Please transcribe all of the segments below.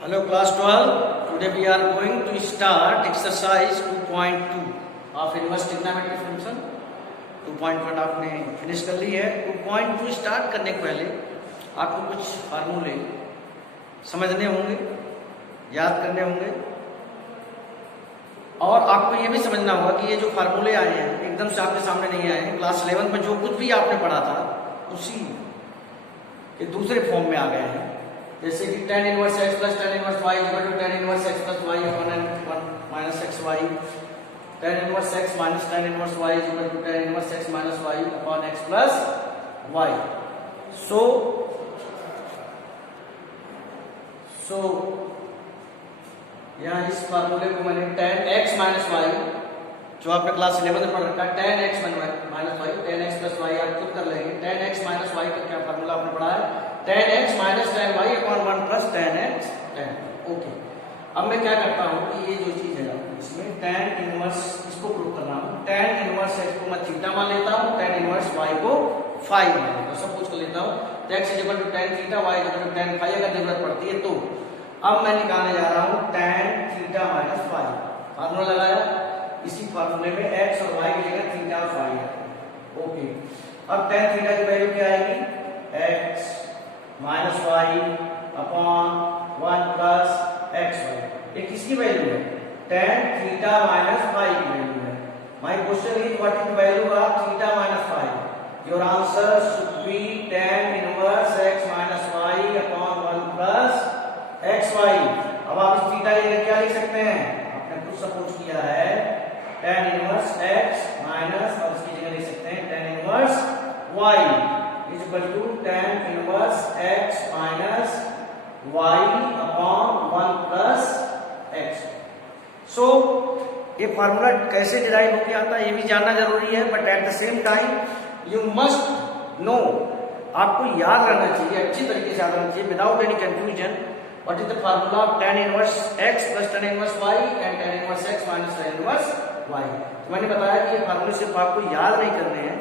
Hello class 12. Today we are going to start exercise 2.2 of inverse trigonometric function. 2.1 आपने finish कर ली है। 2.2 start करने के पहले आपको कुछ फार्मूले समझने होंगे, याद करने होंगे और आपको ये भी समझना होगा कि ये जो फार्मूले आए हैं एकदम से आपके सामने नहीं आए हैं। क्लास 11 में जो कुछ भी आपने पढ़ा था उसी के दूसरे फॉर्म में आ गए हैं। जैसे कि tan inverse x plus tan inverse y equal to tan inverse x plus y upon n minus xy, tan inverse x minus tan inverse y equal to tan inverse x minus y upon x plus y। So यहाँ इस फार्मूले को मैंने tan x minus y जो आपने class 11 में पढ़ रखा है, tan x minus y, tan x plus y आप खुद कर लेंगे। tan x माइनस y का क्या फार्मूला आपने पढ़ा है? tan x minus tan y upon 1 plus tan x tan। Okay, अब मैं क्या करता हूँ कि ये जो चीज है इसमें tan इनवर्स इसको प्रूव करना हूँ। tan इनवर्स x को मैं थीटा मान लेता हूँ, tan इनवर्स y को फाई मान लेता हूँ, सब कुछ कर लेता हूँ। x equal to tan theta, y equal to tan phi अगर जरूरत पड़ती है तो। अब मैं निकालने जा रहा हूँ tan theta minus phi. Formula लगाया, इसी फार्मूले में x और y की जगह थीटा और फाई है। ओके, अब tan थीटा की वैल्यू क्या आएगी? x minus y upon 1 plus x y. ये किसकी वैल्यू है? tan थीटा माइनस फाई की वैल्यू है। My question is what is the value of theta minus phi? Your answer should be tan inverse x minus y upon 1 plus x y. अब आप इस theta की जगह क्या लिख सकते हैं? आपने खुद सपोज किया है tan इनवर्स x माइनस, और इसकी जगह लिख सकते हैं tan inverse y is equal to tan inverse x minus y upon 1 plus x। सो ये फार्मूला कैसे डिराइव होके आता है ये भी जानना जरूरी है, but at the same time you must know, आपको याद रहना चाहिए, अच्छी तरीके से याद रहना चाहिए without any confusion what is the formula of tan inverse x plus tan inverse y and tan inverse x minus tan inverse y। तो मैंने बताया कि ये फार्मूले सिर्फ आपको याद नहीं करने हैं,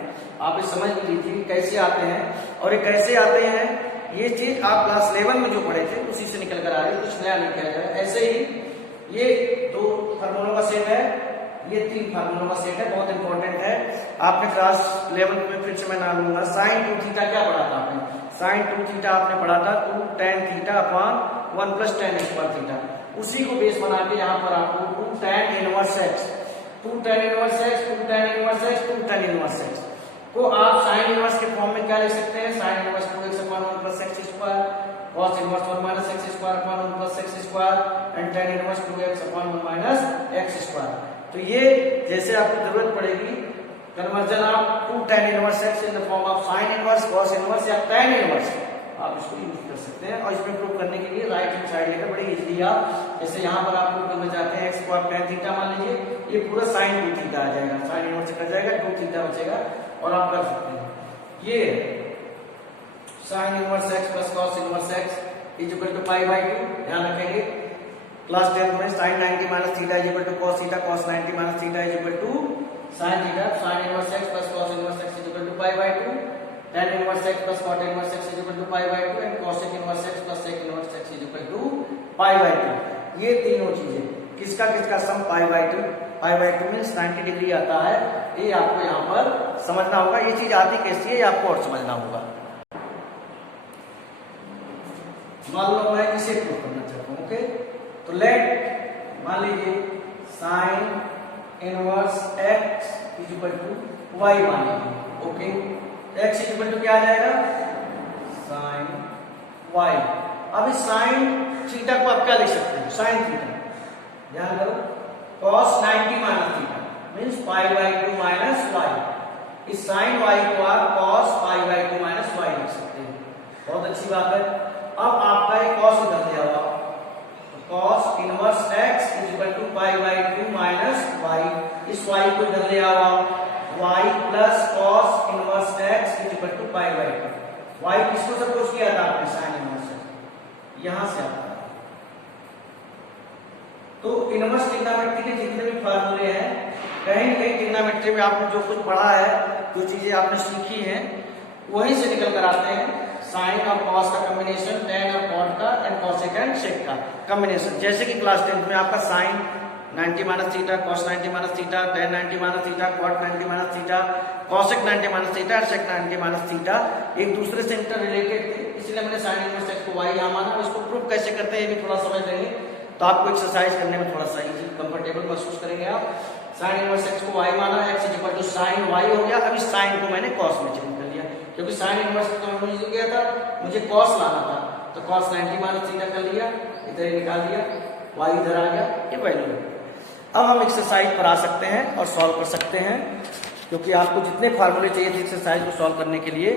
आप ये समझ भी लीजिए कैसे आते हैं और ये कैसे आते हैं। ये चीज आप क्लास 11 में जो पढ़े थे उसी से निकल कर आ रही है, कुछ नया नहीं किया जाए। ऐसे ही ये 2 फार्मूलों का सेट है, ये 3 फार्मूलों का सेट है, बहुत इंपॉर्टेंट है। आपने क्लास 11 में फिर से मैं नाम लूंगा, साइन 2 थीटा क्या पढ़ा था आपने? साइन 2 थीटा आपने पढ़ा था 2 tan theta upon 1 plus tan square theta. उसी को बेस बना के यहाँ पर आपको 2 tan inverse x, 2 tan inverse x, 2 tan inverse x, 2 tan inverse x को आप साइन इनवर्स के फॉर्म में क्या लिख सकते हैं? Sine inverse 2x upon 1 plus x square, cos inverse 1 minus x square upon 1 plus x square and tan inverse 2x upon 1 minus x square. तो ये जैसे आपको जरूरत पड़ेगी conversion of 2 tan inverse x in the form of sine inverse, cos inverse या tan inverse, आप इसको use कर सकते हैं। और इसमें प्रूव करने के लिए राइट हैंड साइड लेकर बड़ी इजीली आप, जैसे यहाँ पर आप प्रूव करना चाहते हैं x को आप tan थीटा मान लीजिए, ये पूरा साइन 2 थीटा आ जाएगा, साइन इनवर्स कट जाएगा, 2 थीटा बचेगा और आप कर सकते हैं। ये sin inverse x plus cos inverse x is equal to pi by 2। ध्यान रखेंगे क्लास 10 में sin 90 minus theta is equal to cos theta, cos 90 minus theta is equal to sin theta. sin inverse x plus cos inverse x is equal to pi by 2, tan inverse x plus cot inverse x is equal to pi by 2 and cosec inverse x plus sec inverse x is equal to pi by 2। ये तीनों चीजें किसका sum pi by 2, pi by 2 means 90 degree आता है। ये आपको यहाँ पर समझना होगा, ये चीज आती कैसी है ये आपको और समझना होगा। मान लो मैं इसे प्रूव करना चाहता हूँ। ओके, तो लेट मान लीजिए sine inverse x is equal to y मान लीजिए। Okay, x is equal to क्या आ जाएगा? Sine y। अब इस साइन थीटा को आप क्या लिख सकते हो? साइन थीटा, ध्यान करो, cos 90 minus theta means pi by 2 minus y। इस साइन y को आप cos pi by 2 minus y लिख सकते हैं, बहुत अच्छी बात है। अब आपका एक cos इधर दिया हुआ, तो cos inverse x is equal to pi by 2 minus y। इस y को इधर ले आओ, y plus cos inverse x is equal to pi by 2। y किसको सपोज किया था आपने? साइन इनवर्स, यहां से आता है। तो इनवर्स ट्रिग्नोमेट्री के जितने भी फार्मूले हैं, कहीं कहीं ट्रिग्नोमेट्री में आपने जो कुछ पढ़ा है, जो चीजें आपने सीखी हैं, वहीं से निकल कर आते हैं। साइन और कॉस का कॉम्बिनेशन, टेन और कॉट का, एंड कॉसेक एंड सेक का कॉम्बिनेशन। जैसे कि क्लास 10th में आपका sine 90 minus theta, cos 90 minus theta, tan 90 minus theta, cot 90 minus theta, cosec 90 minus theta, sec 90 minus theta एक दूसरे से इंटर रिलेटेड थे, इसलिए मैंने साइन इनवर्स एक्स को वाई यहाँ माना। और इसको प्रूव कैसे करते हैं ये भी थोड़ा समझ लेंगे, तो आपको एक्सरसाइज करने में थोड़ा सा इजी कंफर्टेबल महसूस करेंगे आप। साइन इनवर्स एक्स को वाई माना, x is equal to sine y हो गया। अभी साइन को मैंने कॉस में चेंज कर लिया, क्योंकि साइन इनवर्स तो मुझे गया था, मुझे कॉस लाना था, तो कॉस 90 माइनस थीटा कर लिया, इधर ही निकाल दिया, वाई इधर आ गया, ये वैल्यू है। अब हम एक्सरसाइज पर आ सकते हैं और सॉल्व कर सकते हैं, क्योंकि आपको जितने फार्मूले चाहिए थे एक्सरसाइज को सॉल्व करने के लिए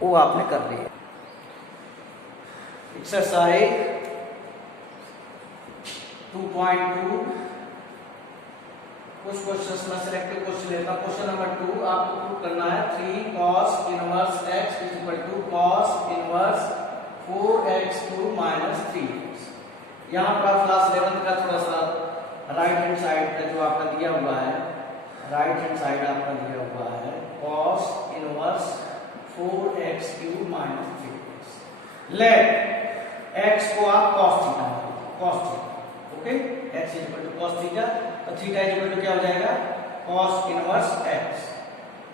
वो आपने कर लिए। एक्सरसाइज 2.2 कुछ क्वेश्चंस में सिलेक्टेड क्वेश्चन लेता हूं। क्वेश्चन नंबर 2 आपको प्रूव करना है 3 cos inverse x is equal to cos inverse 4x2 minus 3x। यहाँ पर आप क्लास 11 का थोड़ा सा राइट हैंड साइड का जो आपका दिया हुआ है, राइट हैंड साइड आपका दिया हुआ है cos inverse 4x3 minus 3x। Let x को आप cos theta cos theta, okay, x is equal to cos theta, तो थीटा इज इक्वल टू क्या हो जाएगा cos इनवर्स x।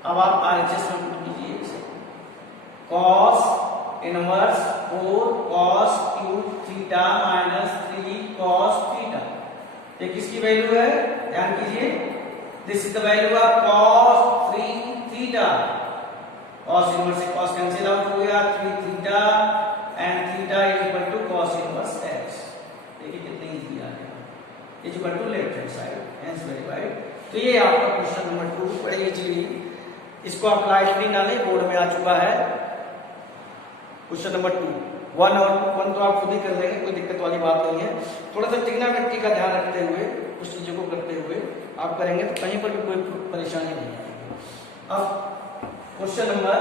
अब आप RHS में पुट कीजिए इसे, cos inverse 4 cos cube theta minus 3 cos theta. ये किसकी वैल्यू है, ध्यान कीजिए, this is the value of cos 3 theta. cos inverse से cos कैंसिल आउट हो गया, 3 theta and theta is equal to cos inverse x। देखिए कितनी इजी आ गया, is equal to left hand side, hence verified. तो ये आपका क्वेश्चन नंबर 2 बड़ी इजीली, इसको आप लाइटली ना लें, बोर्ड में आ चुका है क्वेश्चन नंबर 2। 1 और 1 तो आप खुद ही कर लेंगे, कोई दिक्कत वाली बात नहीं है। थोड़ा सा ट्रिग्नोमेट्री का ध्यान रखते हुए, उस चीजों को करते हुए आप करेंगे तो कहीं पर भी कोई परेशानी नहीं आएगी। अब क्वेश्चन नंबर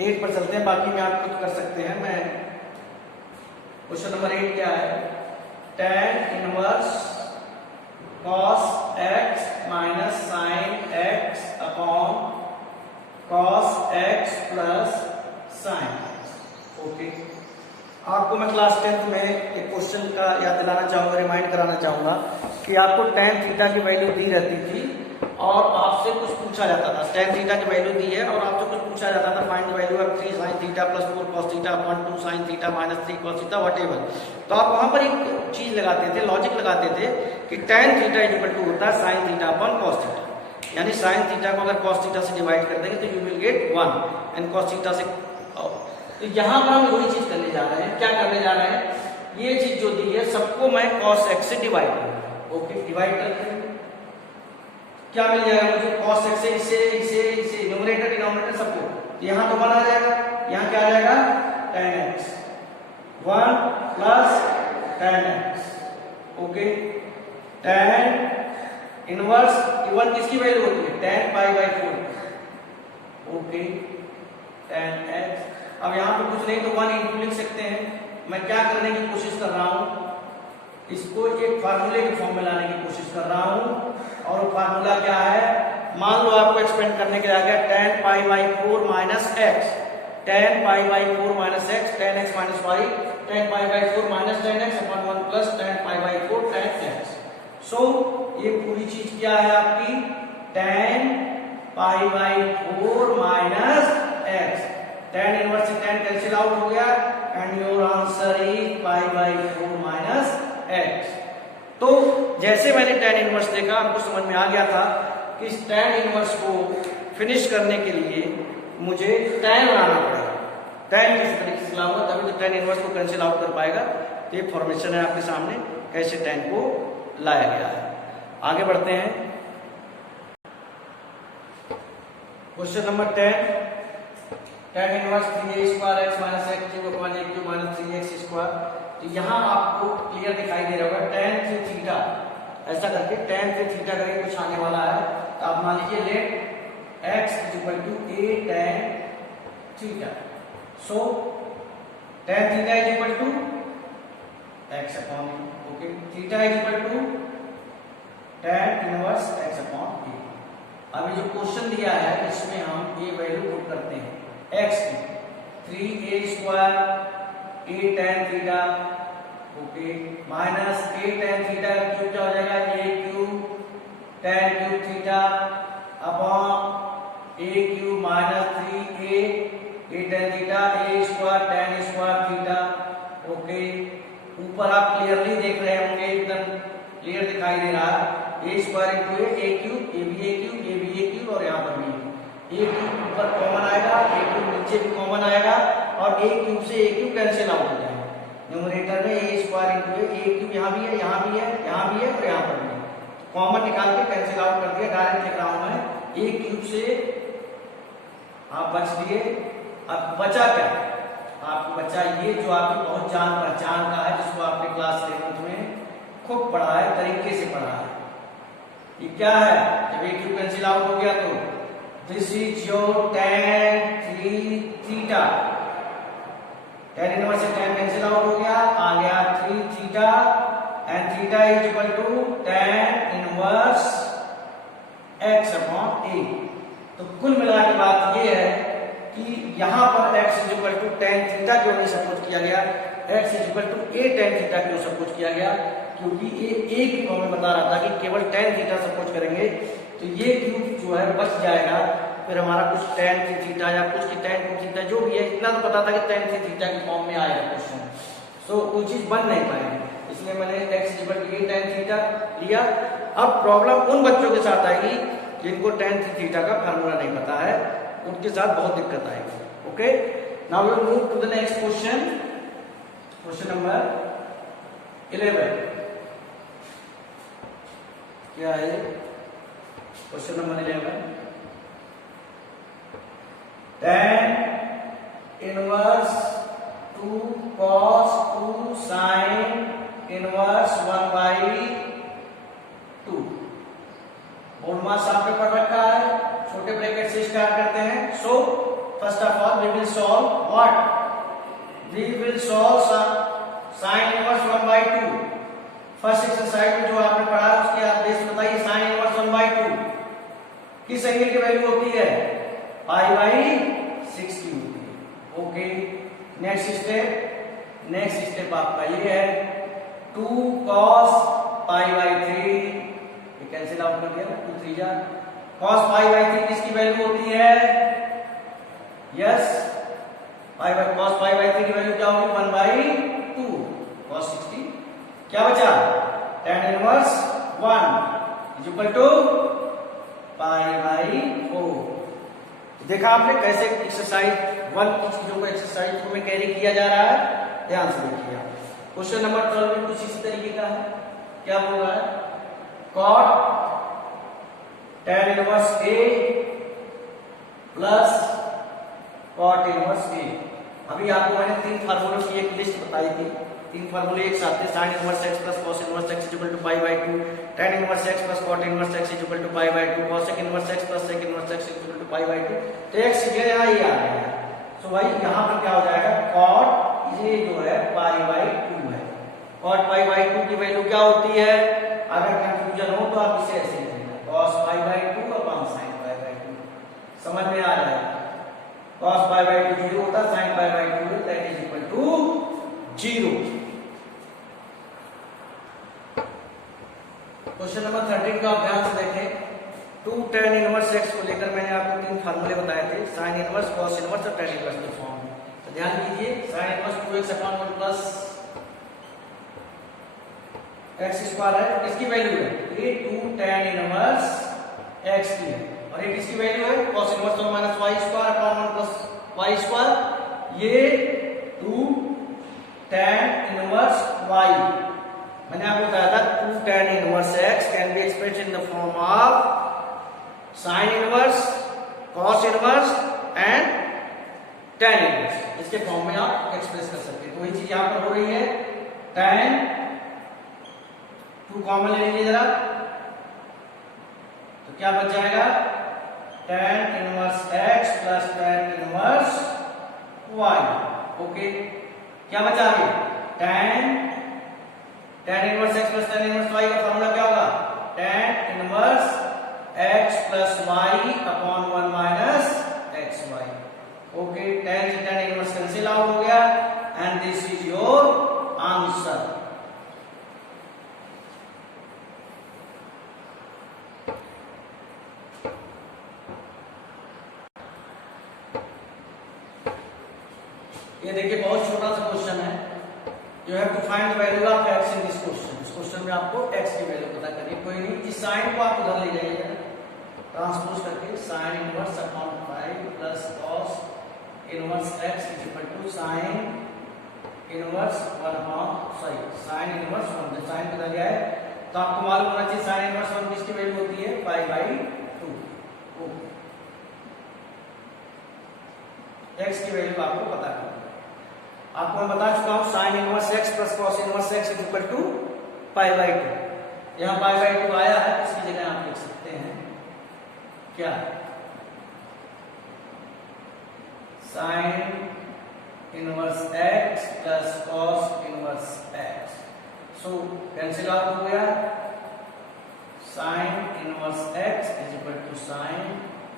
8 पर चलते हैं, बाकी में आप खुद कर सकते हैं। मैं क्वेश्चन नंबर 8 क्या है, tan inverse cos x minus sin x upon cos x plus sin x। Okay, आपको मैं क्लास 10th में एक क्वेश्चन का याद दिलाना चाहूंगा, रिमाइंड कराना चाहूंगा कि आपको tan थीटा की वैल्यू दी रहती थी और आपसे कुछ पूछा जाता था। tan थीटा की वैल्यू दी है और आपसे कुछ पूछा जाता था, find the value of 3 sin theta plus 4 cos theta upon 2 sin theta minus 3 cos theta whatever. तो आप वहां पर एक चीज लगाते थे, लॉजिक लगाते थे कि tan theta is equal to होता है sin theta upon cos theta, यानी sin थीटा को अगर cos थीटा से डिवाइड कर देंगे तो you will get 1 and cos theta से। तो यहां पर हम वही चीज करने जा रहे हैं, क्या करने जा रहे हैं, ये चीज जो दी है सबको मैं cos x से डिवाइड करूंगा। ओके, डिवाइड करते हैं, क्या मिल जाएगा मुझे, cos x से इसे इसे इसे न्यूमरेटर डिनोमिनेटर सबको, तो यहां तो 1 आ जाएगा, यहां क्या आ जाएगा tan x, 1 plus tan x। Okay, tan inverse 1 किसकी वैल्यू होती है, tan pi by 4। Okay, tan x। अब यहां पर कुछ नहीं तो 1 इंटू लिख सकते हैं। मैं क्या करने की कोशिश कर रहा हूं, इसको एक फार्मूले के फॉर्म में लाने की कोशिश कर रहा हूं, और वो फार्मूला क्या है, मान लो आपको एक्सपेंड करने के लिए आ गया tan pi by 4 minus x, tan pi by 4 minus x, tan x minus y, tan pi by 4 minus tan x upon 1 plus tan pi by 4 tan x। सो ये पूरी चीज क्या है आपकी, tan pi by 4 minus x, tan inverse से tan cancel out हो गया and your answer is pi by 4 minus x। तो जैसे मैंने tan इनवर्स देखा आपको समझ में आ गया था कि इस tan इनवर्स को फिनिश करने के लिए मुझे tan लाना पड़ेगा। tan किस तरीके से लाऊंगा तभी तो tan इनवर्स को कैंसिल आउट कर पाएगा। तो ये फॉर्मेशन है आपके सामने कैसे tan को लाया गया है। आगे बढ़ते हैं, question number 10, tan inverse 3a square x minus x cube upon a cube minus 3x square. तो यहाँ आपको क्लियर दिखाई दे रहा होगा tan से थीटा, ऐसा करके tan से थीटा करके कुछ आने वाला है। तो आप मान लीजिए let x is equal to a tan theta. So tan theta is equal to x upon a। Okay, theta is equal to tan inverse x upon a। अभी जो क्वेश्चन दिया है इसमें हम ये वैल्यू पुट करते हैं, एक्स की 3a² a tan theta, okay, minus a tan theta का क्यूब क्या हो जाएगा, a³ tan cube theta upon a³ minus 3a tan theta a² tan² theta, okay. ऊपर आप क्लियरली देख रहे होंगे, एकदम क्लियर दिखाई दे रहा है, a² into a³ a भी a³ और यहाँ पर भी a³ ऊपर कॉमन आएगा, a³ नीचे भी कॉमन आएगा और a³ से a³ कैंसिल आउट हो जाएगा। न्यूमरेटर में a² into a³ यहाँ भी है, यहाँ भी है, यहाँ भी है और यहाँ पर भी है, कॉमन निकाल के कैंसिल आउट कर दिया। डायरेक्ट लिख रहा हूं मैं, a³ से आप बच दिए। अब बचा क्या, आपको बचा ये जो आपकी बहुत जान पहचान का है, जिसको आपने क्लास 11 में खूब पढ़ा है, तरीके से पढ़ा है। ये क्या है, जब a³ कैंसिल आउट हो गया तो this is your tan 3 theta, tan inverse से tan कैंसिल आउट हो गया, आ गया 3 theta and theta is equal to tan inverse x upon a। तो कुल मिला के बात ये है कि यहाँ पर x is equal to tan theta क्यों नहीं सपोज किया गया, x is equal to a tan theta क्यों सपोज किया गया, क्योंकि ये एक फॉर्म में बता रहा था कि केवल tan थीटा सपोज करेंगे तो ये क्यूब जो है बच जाएगा, फिर हमारा कुछ tan 3 थीटा या कुछ की tan 2 थीटा जो भी है, इतना तो पता था कि tan 3 थीटा की फॉर्म में आएगा क्वेश्चन, सो कोई चीज बन नहीं पाएगी, इसलिए मैंने x is equal to a tan theta लिया। अब प्रॉब्लम उन बच्चों के साथ आएगी जिनको tan 3 थीटा का फार्मूला नहीं पता है, उनके साथ बहुत दिक्कत आएगी। Okay, now we will move to the next question, question number 11। क्या है question number 11, tan inverse 2 cos 2 sin inverse 1/2। Board maths आपने पढ़ रखा है, छोटे ब्रैकेट से स्टार्ट करते हैं। So first of all we will solve what, we will solve sin inverse 1/2। First exercise में जो आपने पढ़ा उसके आप बेस बताइए, sin इनवर्स 1/2 किस एंगल की वैल्यू होती है, π/60 होती है। ओके, नेक्स्ट स्टेप आपका ये है 2 cos π/3, ये कैंसिल आउट कर दिया, 2 3 जा, cos π/3 किसकी वैल्यू होती है, यस cos π/3 की वैल्यू क्या होगी, 1/2 cos 60। क्या बचा, tan inverse 1 is equal to π/4। देखा आपने कैसे एक्सरसाइज 1 की चीजों को एक्सरसाइज को में कैरी किया जा रहा है, ध्यान से देखिए। क्वेश्चन नंबर 12 में कुछ इसी तरीके का है, क्या बोल रहा है, cot tan inverse a plus cot inverse a। अभी आपको मैंने 3 फार्मूलों की एक लिस्ट बताई थी, 3 फार्मूले एक साथ थे, sin inverse x plus cos inverse x equal to π/2, tan inverse x plus cot inverse x equal to π/2, cosec inverse x plus sec inverse x equal to π/2। तो x यहाँ ही आ गया, सो भाई यहाँ पर क्या हो जाएगा, cot ये जो है π/2 है, cot π/2 की वैल्यू क्या होती है, अगर कंफ्यूजन हो तो आप इसे ऐसे लिखिएगा, cos π/2 अपॉन sin π/2, समझ में आ जाएगा। cos π/2 0 होता है, sin π/2 that is equal to 0। Question number 13 का ध्यान से देखें, 2 tan इनवर्स x को लेकर मैंने आपको 3 फार्मूले बताए थे, sin इनवर्स, cos इनवर्स और tan इनवर्स के फॉर्म में। तो ध्यान दीजिए, sin inverse 2x upon 1 plus x square है, किसकी वैल्यू है, ये 2 tan इनवर्स x की है, और ये किसकी वैल्यू है, cos inverse 1 minus y square upon 1 plus y square, ये 2 tan इनवर्स y। मैंने आपको बताया था 2 tan inverse x can be expressed in the form of sin inverse, cos inverse and tan inverse, इसके फॉर्म में आप express कर सकते हैं। तो वही चीज यहां पर हो रही है, tan 2 कॉमन ले लीजिए जरा, तो क्या बच जाएगा, tan inverse x plus tan inverse y। Okay, क्या बचा अभी, tan inverse x plus tan inverse y का फॉर्मूला क्या होगा, tan inverse x plus y upon 1 minus xy। Okay, tan से tan इनवर्स कैंसिल आउट हो गया and this is your answer. ये देखिए बहुत छोटा सा क्वेश्चन है। You have to find the value of x in this question. इस क्वेश्चन में आपको x की वैल्यू पता करनी। कोई नहीं, इस साइन को आप उधर ले जाइएगा ट्रांसपोज करके, sine inverse upon 5 plus cos inverse x is equal to sine inverse 1 upon sine inverse 1। जब साइन पता गया है तो आपको मालूम होना चाहिए साइन इनवर्स 1 किसकी वैल्यू होती है, π/2। x की वैल्यू आपको पता करनी। आपको मैं बता चुका हूं sine inverse x plus cos inverse x is equal to π/2। यहां π/2 आया है, इसकी जगह आप लिख सकते हैं क्या, sine inverse x plus cos inverse x। So cancel out हो गया, sine inverse x is equal to sine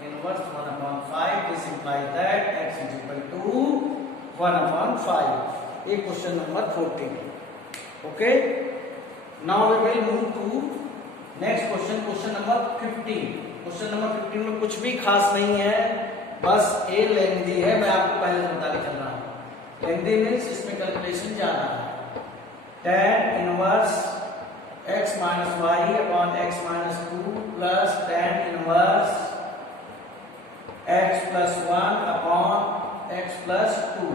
inverse 1 upon 5। This implies that x is equal to 1 upon 5। ये question number 14। Okay, now we will move to next question, question number 15। Question number 15 में कुछ भी खास नहीं है, बस ए lengthy है। मैं आपको पहले से बता के चल रहा हूं। लेंथी मींस इसमें कैलकुलेशन ज्यादा है। tan inverse x minus y upon x minus 2 plus tan inverse x plus 1 upon x plus 2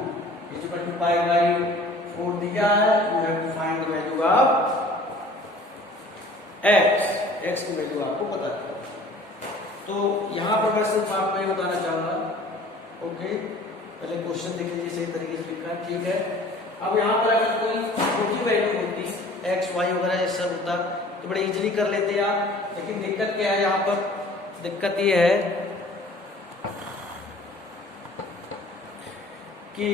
is equal to π/4 दिया है। You have to find the value of x की वैल्यू आपको पता है। तो यहां पर मैं सिर्फ आपको ये बताना चाहूंगा, ओके, पहले क्वेश्चन देख लीजिए सही तरीके से लिखा है, ठीक है। अब यहां पर अगर कोई छोटी वैल्यू होती x y वगैरह ये सब होता तो बड़े इजीली कर लेते आप, लेकिन दिक्कत क्या है यहां पर, दिक्कत ये है कि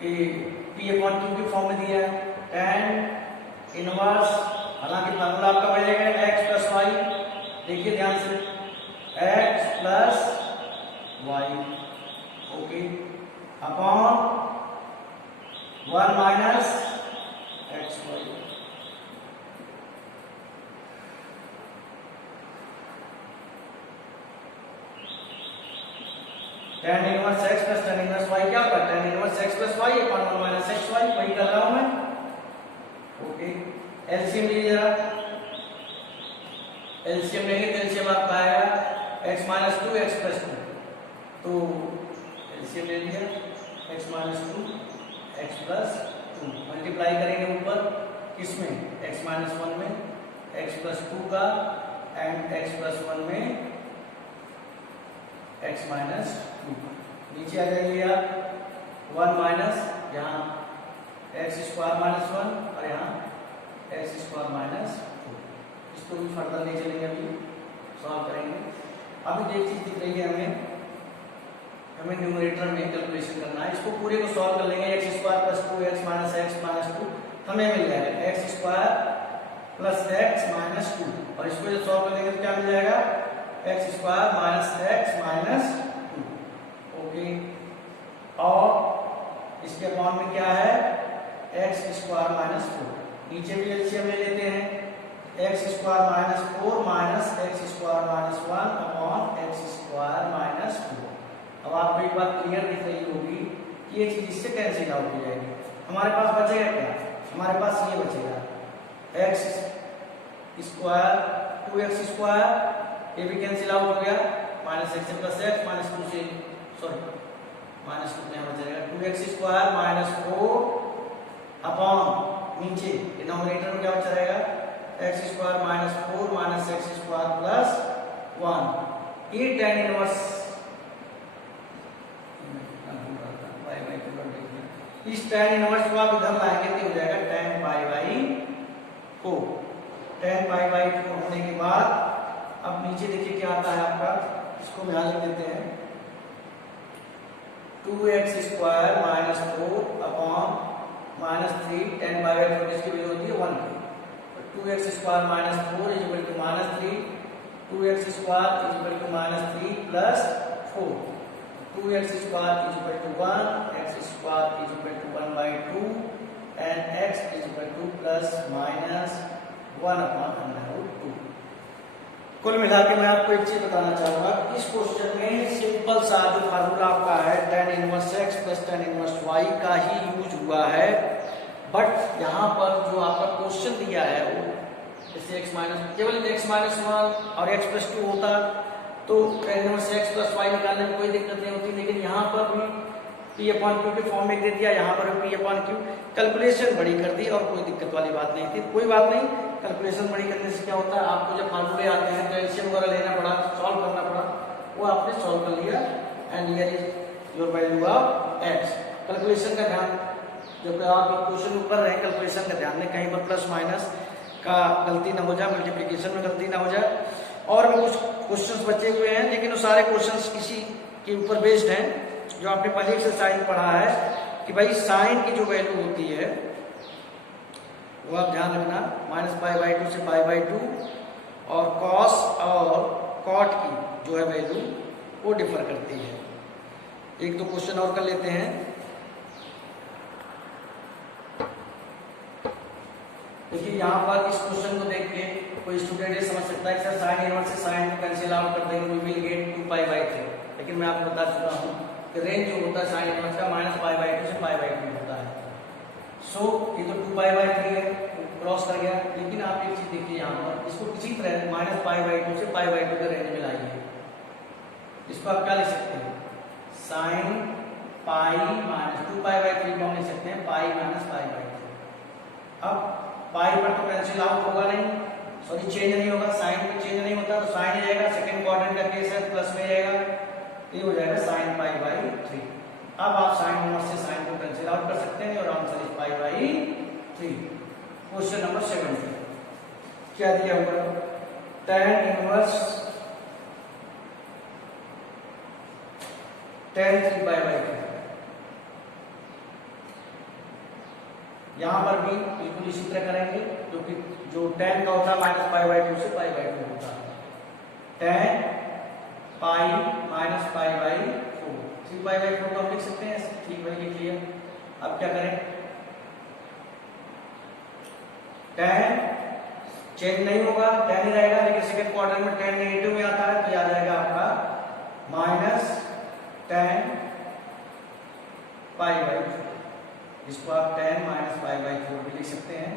P/Q के फॉर्म में दिया है tan इनवर्स, हालांकि फार्मूला आपका बढ़ेगा x प्लस वाई। देखिए ध्यान से, x plus y, okay, upon 1 minus x y. tan inverse x plus tan inverse y क्या होगा, tan inverse x plus y upon 1 minus x y. वही कर रहा हूं मैं, ओके। एलसीएम लीजिए जरा, एलसीएम लेंगे तो एलसीएम आपका आएगा x माइनस 2 x प्लस 2। तो एलसीएम ले लिया, x minus 2 x plus 2 multiply करेंगे ऊपर किसमें, x माइनस 1 में x प्लस 2 का एंड x प्लस 1 में x माइनस 2। नीचे आ जाइए आप 1 माइनस, यहाँ एक्स स्क्वायर माइनस 1 और यहाँ एक्स स्क्वायर माइनस 2। इसको भी फर्दर ले चलेंगे, अभी सॉल्व करेंगे। अभी एक चीज दिख रही है हमें न्यूमरेटर में कैलकुलेशन करना है। इसको पूरे को सॉल्व कर लेंगे, x square plus 2 x minus 2 हमें मिल जाएगा x square plus x minus 2। और इसको जब सॉल्व करेंगे तो क्या मिल जाएगा, x square minus x minus 2, okay. और इसके अपॉन में क्या है, एक्स स्क्वायर माइनस 4। नीचे भी एलसीएम ले लेते हैं, x square minus 4 minus x square minus 1 upon x square minus 4। अब आपको एक बात क्लियर दिख रही होगी कि ये चीज इससे कैंसिल आउट हो जाएगी। हमारे पास बचेगा क्या, हमारे पास ये बचेगा एक्स स्क्वायर 2x स्क्वायर, ये भी कैंसिल आउट हो गया, minus x plus x minus 2 से सॉरी माइनस 2 में बचेगा 2x स्क्वायर माइनस 4 अपॉन नीचे डिनोमिनेटर में क्या बचा रहेगा, x square minus 4 minus x square plus 1। ये tan इनवर्स इस tan इनवर्स को आप इधर लाएंगे तो हो जाएगा tan π/4। tan π/4 होने के बाद अब नीचे देखिए क्या आता है आपका, इसको हम यहां लिख देते हैं 2x square minus 4 upon minus 3 tan π/4 इसकी वैल्यू होती है 1 की। 2x square minus 4 is equal to minus 3 2x square is equal to -3 plus 4, 2x square is equal to 1, x square is equal to 1/2 and x is equal to plus minus 1/√2। कुल मिला के मैं आपको एक चीज बताना चाहूंगा, इस क्वेश्चन में सिंपल सा जो फार्मूला आपका है tan inverse x plus tan inverse y का ही यूज हुआ है, बट यहाँ पर जो आपका क्वेश्चन दिया है वो जैसे x माइनस केवल x माइनस 1 और x प्लस 2 होता तो tan inverse x plus y निकालने में कोई दिक्कत नहीं होती, लेकिन यहाँ पर भी p/q के फॉर्म में दे दिया, यहाँ पर भी p/q, कैलकुलेशन बड़ी कर दी और कोई दिक्कत वाली बात नहीं थी। कोई बात नहीं, कैलकुलेशन बड़ी करने से क्या होता है, आपको जब फार्मूले आते हैं तो एलसीएम वगैरह लेना पड़ा, सॉल्व करना पड़ा, वो आपने सॉल्व कर लिया and here is your value of x। Calculation का ध्यान, जब आप क्वेश्चन ऊपर रहे कैलकुलेशन का ध्यान में कहीं पर प्लस माइनस का गलती ना हो जाए, मल्टीप्लिकेशन में गलती ना हो जाए। और भी कुछ क्वेश्चंस बचे हुए हैं, लेकिन वो सारे क्वेश्चंस किसी के ऊपर बेस्ड हैं जो आपने पहले एक्सरसाइज पढ़ा है कि भाई साइन की जो वैल्यू होती है वो आप ध्यान रखना, -π/2 से π/2, और कॉस और कॉट की जो है वैल्यू वो डिफर करती है। एक दो क्वेश्चन और कर लेते हैं। देखिए यहाँ पर इस क्वेश्चन को देख के कोई स्टूडेंट ये समझ सकता है कि सर साइन इनवर्स से साइन को कैंसिल आउट कर देंगे, वी विल गेट 2π/3, लेकिन मैं आपको बता चुका हूँ कि रेंज जो होता है साइन इनवर्स का -π/2 से π/2 होता है। सो ये तो 2π/3 है, क्रॉस कर गया, लेकिन आप एक चीज देखिए यहाँ पर, इसको किसी तरह -π/2 से π/2 के रेंज में लाइए। इसको आप क्या लिख सकते हैं, साइन पाई माइनस 2π/3 को हम लिख सकते हैं पाई माइनस π/3। अब पाई पर तो कैंसिल आउट होगा नहीं, सॉरी चेंज नहीं होगा, साइन में चेंज नहीं होता तो साइन जाएगा, सेकंड क्वाड्रेंट का केस है, प्लस में जाएगा, ये हो जाएगा साइन π/3। अब आप साइन इनवर्स से साइन को कैंसिल आउट कर सकते हैं और आंसर इज π/3। क्वेश्चन नंबर 70 क्या दिया हुआ, tan इनवर्स tan 3π/3। यहां पर भी बिल्कुल इसी तरह करेंगे, क्योंकि जो tan का होता है -π/2 से π/2 होता है, tan पाई माइनस π/4, 3π/4 को हम लिख सकते हैं, ठीक है लिख लिया। अब क्या करें, tan चेंज नहीं होगा, tan ही रहेगा, लेकिन सेकंड क्वाड्रेंट में tan नेगेटिव में आता है तो आ जाएगा आपका माइनस tan π/4, इसको आप tan माइनस π/4 भी लिख सकते हैं,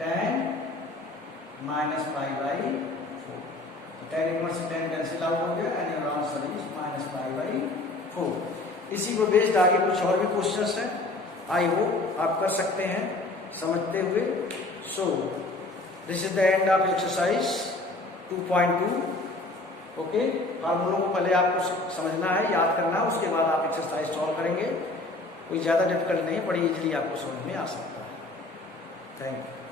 tan माइनस π/4। tan इनवर्स से tan कैंसिल आउट हो गया एंड योर आंसर इज -π/4। इसी को बेस्ड आगे कुछ और भी क्वेश्चंस हैं, आई होप आप कर सकते हैं समझते हुए। So this is the end of exercise 2.2। Okay, फार्मूलों को पहले आपको समझना है, याद करना है, उसके बाद आप एक्सरसाइज सॉल्व करेंगे। कोई ज़्यादा डिफिकल्ट नहीं, बड़ी इजीली आपको समझ में आ सकता है। Thank you.